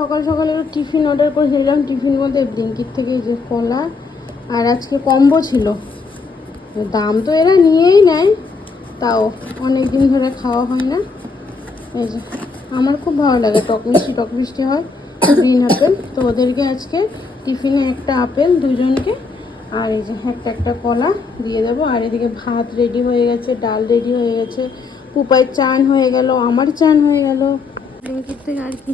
সকাল সকালে একটু টিফিন অর্ডার করে করেছিলাম। টিফিন মধ্যে ব্লিঙ্কিট থেকে যে কলা আর আজকে কম্বো ছিল। দাম তো এরা নিয়েই নেয়, তাও অনেক দিন ধরে খাওয়া হয় না। এই যে, আমার খুব ভালো লাগে টক মিষ্টি টক মিষ্টি হয়, গ্রিন আপেল। তো ওদেরকে আজকে টিফিনে একটা আপেল, দুজনকে, আর এই যে একটা একটা কলা দিয়ে দেবো। আর এদিকে ভাত রেডি হয়ে গেছে, ডাল রেডি হয়ে গেছে, পুপাইয়ের চান হয়ে গেল, আমার চান হয়ে গেল। ব্লিঙ্কিট থেকে আর কি?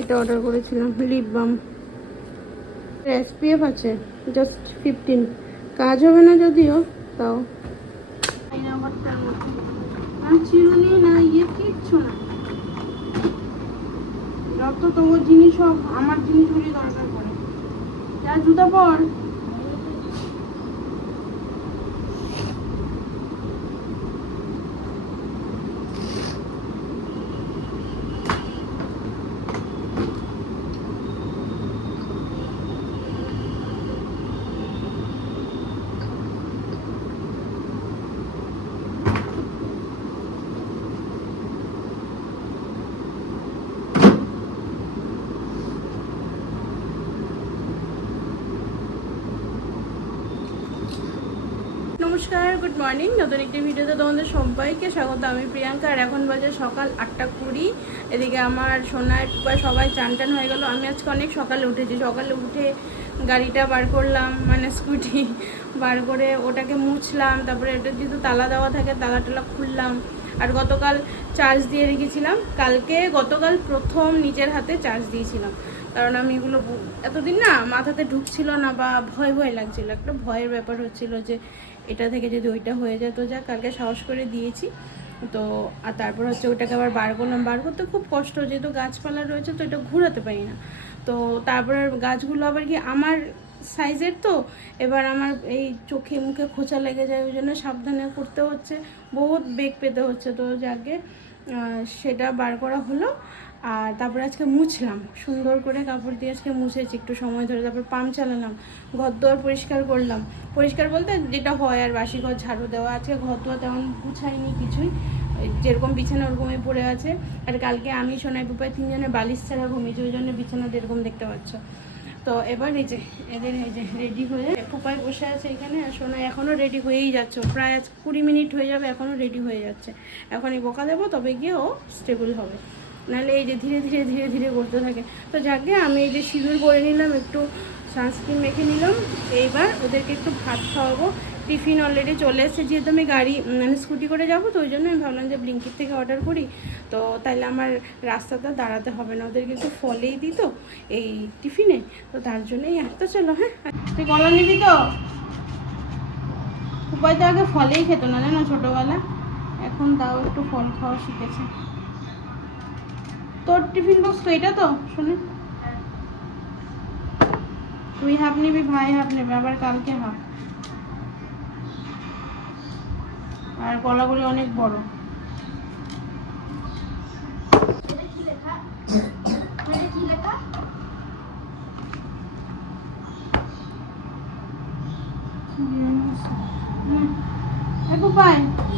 এটা অর্ডার করেছিলাম। লিপ বাম এসপিএফ আছে জাস্ট ফিফটিন কাজ হবে না যদিও, তাও। চিরুনি না ইয়ে কিচ্ছু না। যত তোমার জিনিস সব আমার জিনিসগুলি দরকার পড়ে। যা জুতা পর। নমস্কার গুড মর্নিং নতুন একটি ভিডিওতে তোমাদের সবাইকে স্বাগত। আমি প্রিয়াঙ্কা আর এখন বাজে সকাল আটটা কুড়ি। এদিকে আমার সোনার টুপায় সবাই চান টান হয়ে গেল। আমি আজকে অনেক সকালে উঠেছি। সকালে উঠে গাড়িটা বার করলাম মানে স্কুটি বার করে ওটাকে মুছলাম। তারপরে এটা যেহেতু তালা দেওয়া থাকে, তালা টালা খুললাম। আর গতকাল চার্জ দিয়ে রেখেছিলাম। কালকে গতকাল প্রথম নিজের হাতে চার্জ দিয়েছিলাম। কারণ আমি এগুলো এতদিন না মাথাতে ঢুকছিল না বা ভয় ভয় লাগছিল। একটা ভয়ের ব্যাপার হচ্ছিল যে এটা থেকে যদি ওইটা হয়ে যায়, তো যা কালকে সাহস করে দিয়েছি। তো, আর তারপর হচ্ছে ওইটাকে আবার বার করলাম, বার করতে খুব কষ্ট, যেহেতু গাছপালা রয়েছে তো এটা ঘোরাতে পারি না। তো তারপরে গাছগুলো আবার কি আমার সাইজের তো, এবার আমার এই চোখে মুখে খোঁচা লেগে যায়, ওই জন্য সাবধানে করতে হচ্ছে। বহুত বেগ পেতে হচ্ছে, তো যাকে সেটা বার করা হলো। আর তারপরে আজকে মুছলাম। সুন্দর করে কাপড় দিয়ে আজকে মুছেছি, একটু সময় ধরে তারপর পাম্প চালালাম, ঘর দোয়ার পরিষ্কার করলাম। পরিষ্কার বলতে যেটা হয় আর বাসি ঘর ঝাড়ু দেওয়া আজকে ঘর দোয়া তেমন গুছাইনি কিছুই যেরকম বিছানা ওরকমই পড়ে আছে। আর কালকে আমি, সোনাই পুপায় তিনজনে বালিশ ছাড়া ঘুমিয়েছি, ওই জন্য বিছানা এরকম দেখতে পাচ্ছ। তো এবার এই যে, এদের এই যে রেডি হয়ে পুপাই বসে আছে এখানে, আর সোনা এখনও রেডি হয়েই যাচ্ছে। প্রায় আজ কুড়ি মিনিট হয়ে যাবে এখনও রেডি হয়ে যাচ্ছে। এখনই বোকা দেবো, তবে গিয়ে ও স্টেবল হবে। নাহলে এই যে ধীরে ধীরে ধীরে ধীরে করতে থাকে। তো যাকে আমি এই যে সিঁদুর করে নিলাম, একটু সানস্ক্রিন মেখে নিলাম, এইবার ওদেরকে একটু ভাত খাওয়াবো। টিফিন অলরেডি চলে এসেছে, যেহেতু আমি গাড়ি মানে স্কুটি করে যাব, তো ওই জন্য আমি ভাবলাম যে ব্লিঙ্কিট থেকে অর্ডার করি। তো তাহলে আমার রাস্তাটা দাঁড়াতে হবে না, ওদেরকে একটু ফলেই দিই তো এই টিফিনে। তো তার জন্যই আর তো চলো হ্যাঁ। তুই কলা নিবি তো? উপায় তো আগে ফলেই খেত না, জানো, ছোটোবেলা। এখন তাও একটু ফল খাওয়া শিখেছে। তোর টিফিন বক্স তো এটা তো? শুনে। তুই হাফ নিবি, ভাই হাফ নেবে, আবার কালকে হাফ। আর কলাগুলি অনেক বড়।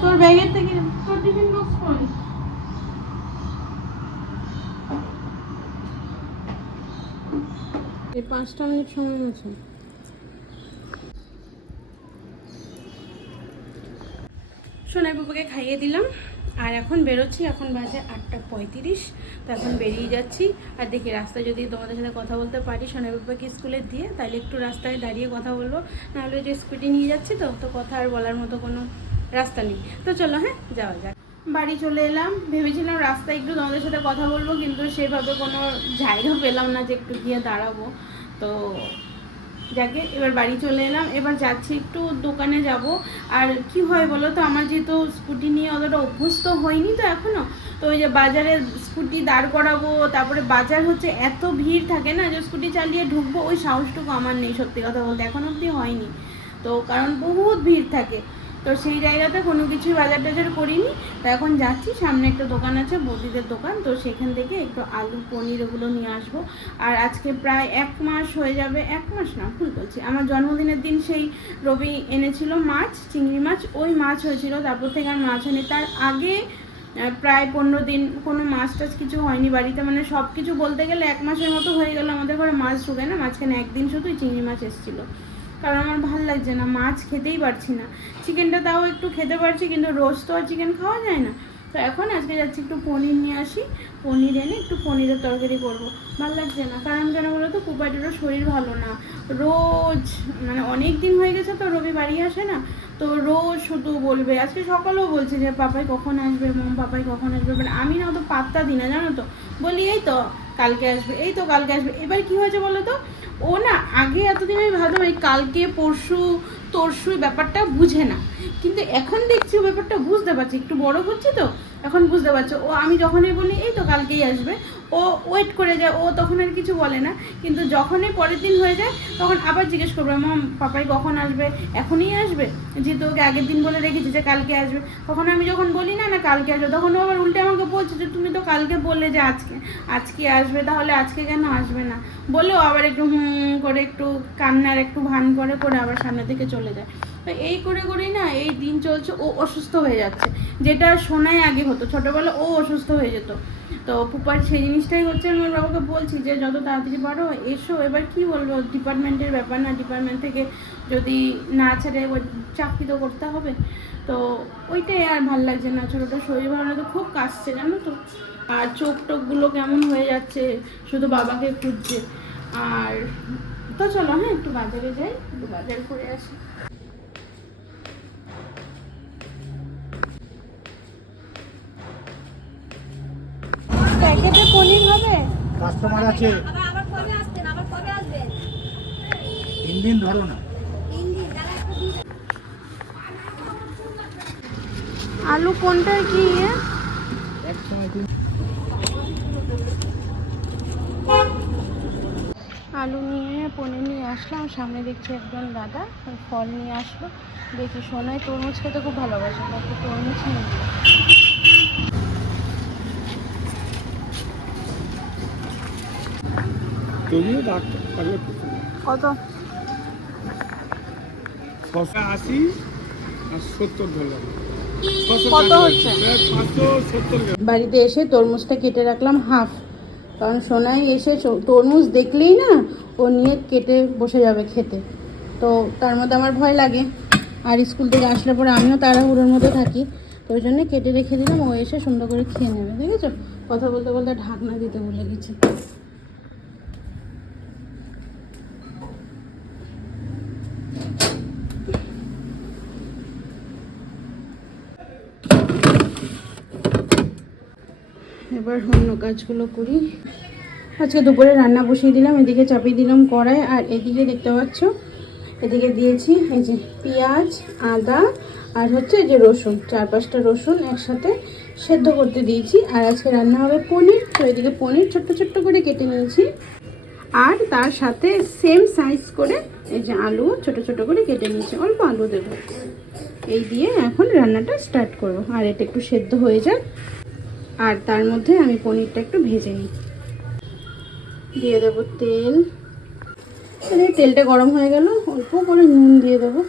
তোর ব্যাগের থেকে তোর টিফিন বক্স কই? এই পাঁচটা মিনিট সময় আছে। সোনাই বাবুকে খাইয়ে দিলাম। আর এখন বেরোচ্ছি, এখন বাজে আটটা পঁয়ত্রিশ। তো এখন বেরিয়ে যাচ্ছি। আর দেখি রাস্তায় যদি তোমাদের সাথে কথা বলতে পারি, সোনাই বাবুকে স্কুলে দিয়ে, তাহলে একটু রাস্তায় দাঁড়িয়ে কথা বলব। নাহলে যে স্কুটি নিয়ে যাচ্ছি তো তো কথা আর বলার মতো কোনো রাস্তা নেই। তো চলো হ্যাঁ যাওয়া যাক। বাড়ি চলে এলাম। ভেবেছিলাম রাস্তায় একটু তোমাদের সাথে কথা বলব, কিন্তু সেভাবে কোনো জায়গা পেলাম না যে একটু গিয়ে দাঁড়াবো। তো যাকে, এবার বাড়ি চলে এলাম। এবার যাচ্ছি একটু দোকানে যাব। আর কি হয় বলো তো, আমার যেহেতু স্কুটি নিয়ে অতটা অভ্যস্ত হয়নি তো এখনও তো ওই যে বাজারে স্কুটি দাঁড় করাবো, তারপরে বাজার হচ্ছে এত ভিড় থাকে না যে স্কুটি চালিয়ে ঢুকবো, ওই সাহসটুকু আমার নেই সত্যি কথা বলতে, এখন অবধি হয়নি। তো কারণ বহুত ভিড় থাকে। তো সেই জায়গাতে কোনো কিছুই বাজার টাজার করিনি। তো এখন যাচ্ছি, সামনে একটা দোকান আছে, বৌদিদের দোকান। তো সেখান থেকে একটু আলু, পনির ওগুলো নিয়ে আসব। আর আজকে প্রায় এক মাস হয়ে যাবে, এক মাস না, ভুল বলছি। আমার জন্মদিনের দিন সেই রবি এনেছিল মাছ, চিংড়ি মাছ। ওই মাছ হয়েছিল, তারপর থেকে আর মাছ আনি তার আগে প্রায় পনেরো দিন কোনো মাছ টাছ কিছু হয়নি বাড়িতে। মানে সব কিছু বলতে গেলে এক মাসের মতো হয়ে গেল আমাদের ঘরে মাছ ঢুকে না। মাঝখানে একদিন শুধুই চিংড়ি মাছ এসেছিল। কারণ আমার ভালো লাগছে না, মাছ খেতেই পারছি না। চিকেনটা তাও একটু খেতে পারছি, কিন্তু রোজ তো আর চিকেন খাওয়া যায় না। তো এখন আজকে যাচ্ছি একটু পনির নিয়ে আসি। পনির এনে একটু পনিরের তরকারি করব। ভালো লাগছে না। কারণ কেন বলো তো কুপাটিরও শরীর ভালো না। রোজ মানে অনেক দিন হয়ে গেছে তো রবি বাড়ি আসে না। তো রোজ শুধু বলবে, আজকে সকালেও বলছে যে, পাপাই কখন আসবে? মম, পাপাই কখন আসবে? মানে আমি না অত পাত্তা দিই না, জানো তো? বলি, এই তো, কালকে আসবে। এই তো, কালকে আসবে। এবার কি হয়েছে বলো তো? ও না আগে এতদিন আমি ভাবতাম এই কালকে পরশু তরশু ব্যাপারটা বুঝে না। কিন্তু এখন দেখছি ব্যাপারটা বুঝতে পারছি, একটু বড় হচ্ছে তো, এখন বুঝতে পারছে। ও আমি যখনই বলি, এই তো কালকেই আসবে। ও ওয়েট করে যায়, ও তখন আর কিছু বলে না। কিন্তু যখনই পরের দিন হয়ে যায়, তখন আবার জিজ্ঞেস করবে, মম, পাপাই কখন আসবে? এখনই আসবে? যেহেতু ওকে আগের দিন বলে রেখেছি যে কালকে আসবে। তখন আমি যখন বলি, না না, কালকে আসবে। তখন ও আবার উল্টে আমাকে বলছে যে, তুমি তো কালকে বললে যে আজকে আজকে আসবে, তাহলে আজকে কেন আসবে না? বলেও আবার একটু হুম করে, একটু কান্নার, একটু ভান করে করে আবার সামনে থেকে চলে যায়। তো এই করে করেই না এই দিন চলছে, ও অসুস্থ হয়ে যাচ্ছে। যেটা শোনায় আগে হতো ছোটোবেলা ও অসুস্থ হয়ে যেত। তো পুপার সেই জিনিসটাই হচ্ছে, আমি বাবাকে বলছি যে যত তাড়াতাড়ি পারো, এসো। এবার কি বলব, ডিপার্টমেন্টের ব্যাপার না, ডিপার্টমেন্ট থেকে যদি না ছেড়ে চাকরি তো করতে হবে। তো ওইটাই আর ভালো লাগছে না, ছোটোটা শরীর ভালো না তো খুব কাশছে, জানো তো? আর চোখ টোকগুলো কেমন হয়ে যাচ্ছে, শুধু বাবাকে খুঁজছে। আর তো চলো হ্যাঁ একটু বাজারে যাই, একটু বাজার করে আসি প্যাকেটে পনির হবে কাস্টমার আছে। আবার আবার কবে আসবেন? আবার কবে আসবেন? তিন দিন ধরো না। আলু কোনটার কি ইয়ে? আলু নিয়ে পনির নিয়ে আসলাম। সামনে দেখছি একজন দাদা ফল নিয়ে আসলো। দেখি সোনায় তরমুজ খেতে খুব ভালোবাসে। তরমুজ নিয়ে তবুও ডাক্তার পারলে কত? ছশো আশি আর সত্তর ধরলাম। বাড়িতে এসে তরমুজটা কেটে রাখলাম হাফ। কারণ সোনাই এসে তরমুজ দেখলেই না ও নিয়ে কেটে বসে যাবে খেতে। তো তার মধ্যে আমার ভয় লাগে। আর স্কুল থেকে আসলে পরে আমিও তাড়াহুড়োর মধ্যে থাকি। তো ওই জন্য কেটে রেখে দিলাম। ও এসে সুন্দর করে খেয়ে নেবে। দেখেছ? কথা বলতে বলতে ঢাকনা দিতে ভুলে গেছি। এবার অন্য কাজগুলো করি। আজকে দুপুরে রান্না বসিয়ে দিলাম, এদিকে চাপিয়ে দিলাম কড়াই আর এদিকে দেখতে পাচ্ছ, এদিকে দিয়েছি এই যে পেঁয়াজ, আদা আর হচ্ছে এই যে রসুন, চার পাঁচটা রসুন একসাথে সেদ্ধ করতে দিয়েছি। আর আজকে রান্না হবে পনির, তো এদিকে পনির ছোট্ট ছোট্ট করে কেটে নিয়েছি। আর তার সাথে সেম সাইজ করে এই যে আলু ছোট ছোট করে কেটে নিয়েছি, অল্প আলু দেবো। এই দিয়ে এখন রান্নাটা স্টার্ট করব। আর এটা একটু সেদ্ধ হয়ে যাক। আর তার মধ্যে আমি পনিরটা একটু ভেজে নিই। দিয়ে দেবো তেল। তেলটা গরম হয়ে গেল, অল্প করে নুন দিয়ে দেবো।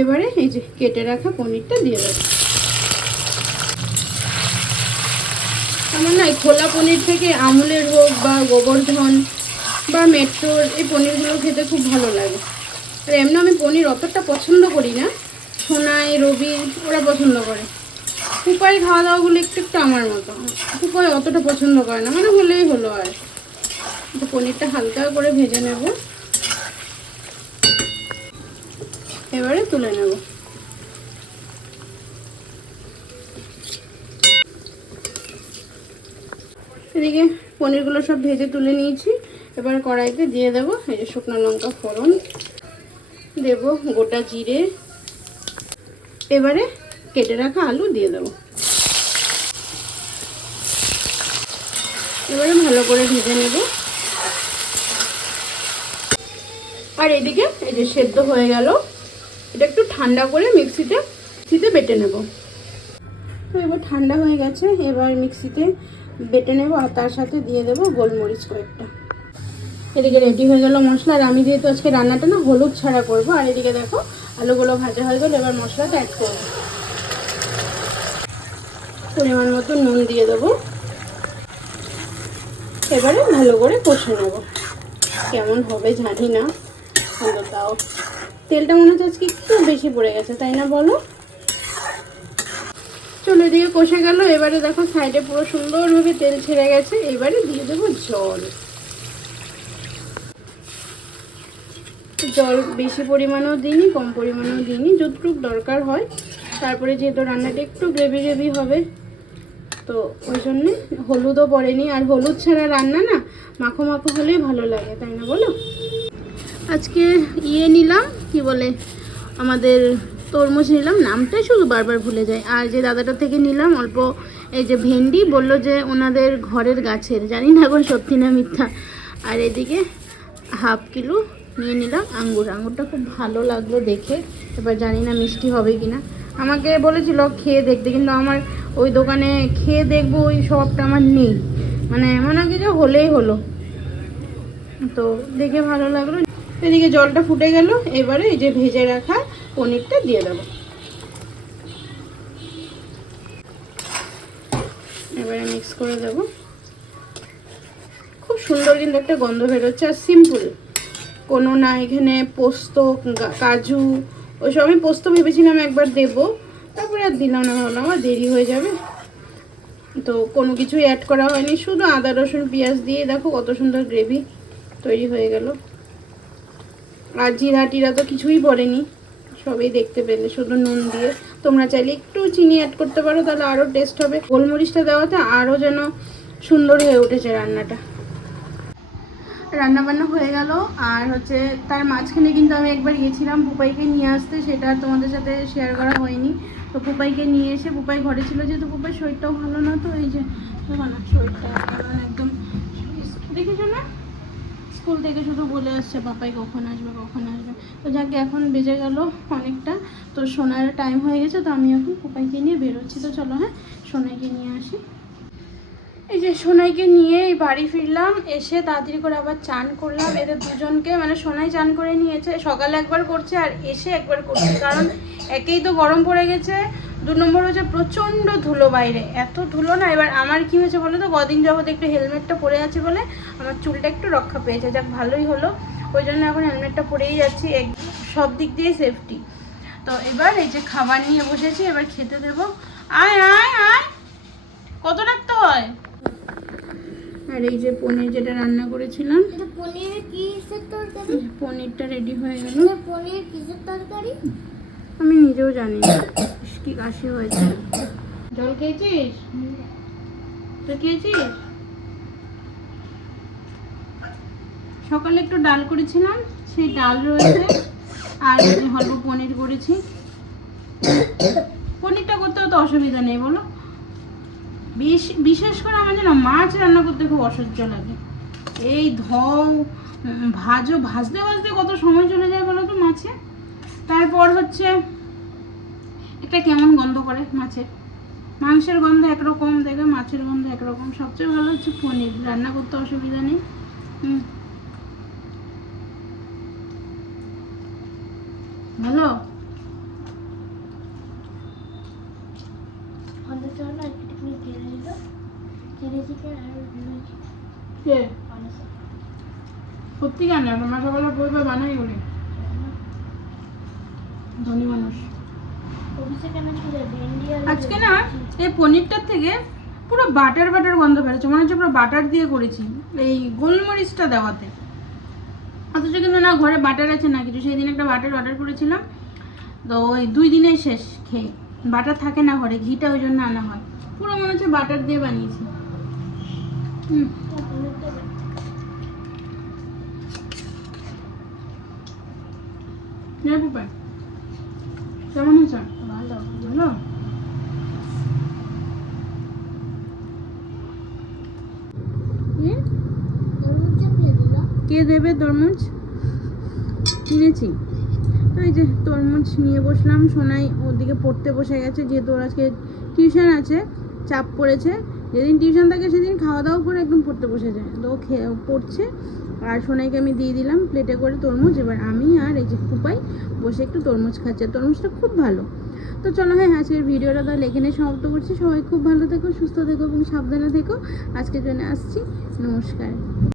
এবারে এই যে কেটে রাখা পনিরটা দিয়ে দেবো। আমার না খোলা পনির থেকে আমুলের হোক বা গোবর্ধন বা মেট্রোর এই পনিরগুলো খেতে খুব ভালো লাগে। আর এমনি আমি পনির অতটা পছন্দ করি না। সোনাই, রবি, ওরা পছন্দ করে। পুপাই খাওয়া দাওয়াগুলো একটু একটু আমার মতো। পুপাই অতটা পছন্দ করে না মানে হলেই হলো আর। পনিরটা হালকা করে ভেজে নেব। এবারে তুলে নেব। এদিকে পনিরগুলো সব ভেজে তুলে নিয়েছি। এবার কড়াইতে দিয়ে দেবো এই যে শুকনো লঙ্কা ফোড়ন। দেব গোটা জিরে। এবারে কেটে রাখা আলু দিয়ে দেবো। এবারে ভালো করে ভেজে নেব। আর এদিকে এই যে সেদ্ধ হয়ে গেল, এটা একটু ঠান্ডা করে মিক্সিতে মিক্সিতে বেটে নেব। তো এবার ঠান্ডা হয়ে গেছে, এবার মিক্সিতে বেটে নেব আর তার সাথে দিয়ে দেবো গোলমরিচ কয়েকটা। এদিকে রেডি হয়ে গেল মশলা, আর আমি যেহেতু আজকে রান্নাটা না হলুদ ছাড়া করব, আর এদিকে দেখো আলুগুলো ভাজা হয়ে গেল, এবার মশলাটা অ্যাড করব। পরিমাণ মতো নুন দিয়ে দেবো। এবারে ভালো করে কষে নেব। কেমন হবে জানি না কিন্তু তাও তেলটা মনে হচ্ছে আজকে একটু বেশি পড়ে গেছে, তাই না বলো? চলো এদিকে কষে গেল, এবারে দেখো সাইডে পুরো সুন্দরভাবে তেল ছেড়ে গেছে, এবারে দিয়ে দেবো জল। জল বেশি পরিমাণেও দিইনি, কম পরিমাণেও দিইনি, যতটুকু দরকার হয়। তারপরে যেহেতু রান্নাটা একটু গ্রেভি গ্রেভি হবে তো ওই জন্যে হলুদও পড়েনি। আর হলুদ ছাড়া রান্না না মাখো মাখো হলেই ভালো লাগে, তাই না বলো? আজকে ইয়ে নিলাম, কি বলে, আমাদের তরমুজ নিলাম। নামটাই শুধু বারবার ভুলে যায় আর যে দাদাটা থেকে নিলাম, অল্প এই যে ভেন্ডি, বলল যে ওনাদের ঘরের গাছের। জানি না এখন সত্যি না মিথ্যা। আর এদিকে হাফ কিলো নিয়ে নিলাম আঙ্গুর। আঙ্গুরটা খুব ভালো লাগল দেখে। এবার জানি না মিষ্টি হবে কি না আমাকে বলেছিল, খেয়ে দেখতে। কিন্তু আমার ওই দোকানে খেয়ে দেখব, ওই সবটা আমার নেই। মানে এমন কিছু হলেই হলো। তো দেখে ভালো লাগল। এদিকে জলটা ফুটে গেল, এবারে এই যে ভেজে রাখা পনিরটা দিয়ে দেবো। এবারে মিক্স করে দেবো। খুব সুন্দর কিন্তু একটা গন্ধ বেরোচ্ছে, আর সিম্পল কোনো না এখানে পোস্ত কাজু ওইসব আমি পোস্ত ভেবেছিলাম একবার দেবো। তারপরে আর দিলাম না ভাবলাম আমার দেরি হয়ে যাবে। তো কোনো কিছুই অ্যাড করা হয়নি, শুধু আদা, রসুন, পেঁয়াজ দিয়ে দেখো কত সুন্দর গ্রেভি তৈরি হয়ে গেল। আর জিরা টিরা তো কিছুই পড়েনি, সবই দেখতে পেলে, শুধু নুন দিয়ে। তোমরা চাইলে একটু চিনি অ্যাড করতে পারো, তাহলে আরও টেস্ট হবে। গোলমরিচটা দেওয়াতে আরও যেন সুন্দর হয়ে উঠেছে রান্নাটা। রান্না বান্না হয়ে গেল। আর হচ্ছে তার মাঝখানে কিন্তু আমি একবার গিয়েছিলাম পুপাইকে নিয়ে আসতে, সেটা তোমাদের সাথে শেয়ার করা হয়নি। তো পুপাইকে নিয়ে এসে, পুপাই ঘরে ছিল যেহেতু পুপাই শরীরটাও ভালো না, তো এই যে শরীরটা একদম স্কুল থেকে শুধু বলে আসছে, পাপাই কখন আসবে কখন আসবে? তো যাকে, এখন বেজে গেল অনেকটা। তো সোনার টাইম হয়ে গেছে, তো আমি এখন পুপাইকে নিয়ে বেরোচ্ছি। তো চলো হ্যাঁ সোনাইকে নিয়ে আসি। এই যে সোনাইকে নিয়ে এই বাড়ি ফিরলাম, এসে তাড়াতাড়ি করে আবার চান করলাম। এদের দুজনকে মানে সোনাই চান করে নিয়েছে, সকালে একবার করছে আর এসে একবার করছে। কারণ একেই তো গরম পড়ে গেছে, দু নম্বর হচ্ছে প্রচণ্ড ধুলো বাইরে, এত ধুলো না। এবার আমার কি হয়েছে বলো তো, কদিন যাবত একটু হেলমেটটা পরে আছে বলে আমার চুলটা একটু রক্ষা পেয়েছে, যাক ভালোই হলো। ওই জন্য এখন হেলমেটটা পরেই যাচ্ছি, এক সব দিক দিয়ে সেফটি তো এবার এই যে খাবার নিয়ে বসেছি, এবার খেতে দেবো। আয় আয় আয় কত রাখতে হয় আর এই যে পনির যেটা রান্না করেছিলাম কিসের তরকারি? পনিরটা রেডি হয়ে গেল। পনির কিসের তরকারি? আমি নিজেও জানি না কি কাশি হয়েছে। জল খেয়েছিস? তুই খেয়েছিস? সকালে একটু ডাল করেছিলাম সেই ডাল রয়েছে আর অল্প পনির করেছি। পনিরটা করতে তো অসুবিধা নেই বলো। বিশেষ করে আমার যেন মাছ রান্না করতে খুব অসহ্য লাগে। এই ধও ভাজো, ভাজতে ভাজতে কত সময় চলে যায় বলো তো মাছে? তারপর হচ্ছে একটা কেমন গন্ধ করে মাছের? মাংসের গন্ধ একরকম দেখে মাছের গন্ধ একরকম। সবচেয়ে ভালো হচ্ছে পনির, রান্না করতে অসুবিধা নেই। ভালো আমাদের জন্য একটু কেড়ে দিল কেড়ে চিকেন আর সত্যি কেন? তোমার সকালে বইবে বানাই বলে ধনী মানুষ। আজকে না এই পনিরটার থেকে পুরো বাটার বাটার গন্ধ বেরোচ্ছে। মনে হচ্ছে পুরো বাটার দিয়ে করেছি। এই গোলমরিচটা দেওয়াতে। অথচ কিন্তু না ঘরে বাটার আছে না কিছু। সেই দিন একটা বাটার অর্ডার করেছিলাম। তো ওই দুই দিনে শেষ খেয়ে। বাটার থাকে না ঘরে, ঘিটা ওই জন্য আনা হয়। পুরো মনে হচ্ছে বাটার দিয়ে বানিয়েছি হুম পনিরটা নে পুপাই কেমন হয়েছে ভালো। ভালো? হুম? তরমুজটা দিয়ে দিল। কে দেবে তরমুজ? কিনেছি। তো এই যে তরমুজ নিয়ে বসলাম সোনাই ওদিকে পড়তে বসে গেছে যেহেতু ওর আজকে টিউশন আছে চাপ পড়েছে। যেদিন টিউশন থাকে সেদিন খাওয়া দাওয়া করে একদম পড়তে বসে যায়। তো খেয়ে, পড়ছে। আর সোনাইকে আমি দিয়ে দিলাম প্লেটে করে তরমুজ। এবার আমি আর এই যে কুপাই বসে একটু তরমুজ খাচ্ছে। তরমুজটা খুব ভালো। তো চলো হ্যাঁ আজকের ভিডিওটা তাহলে এখানে সমাপ্ত করছি। সবাই খুব ভালো থেকো, সুস্থ থেকো এবং সাবধানে থেকো। আজকের জন্য আসছি। নমস্কার।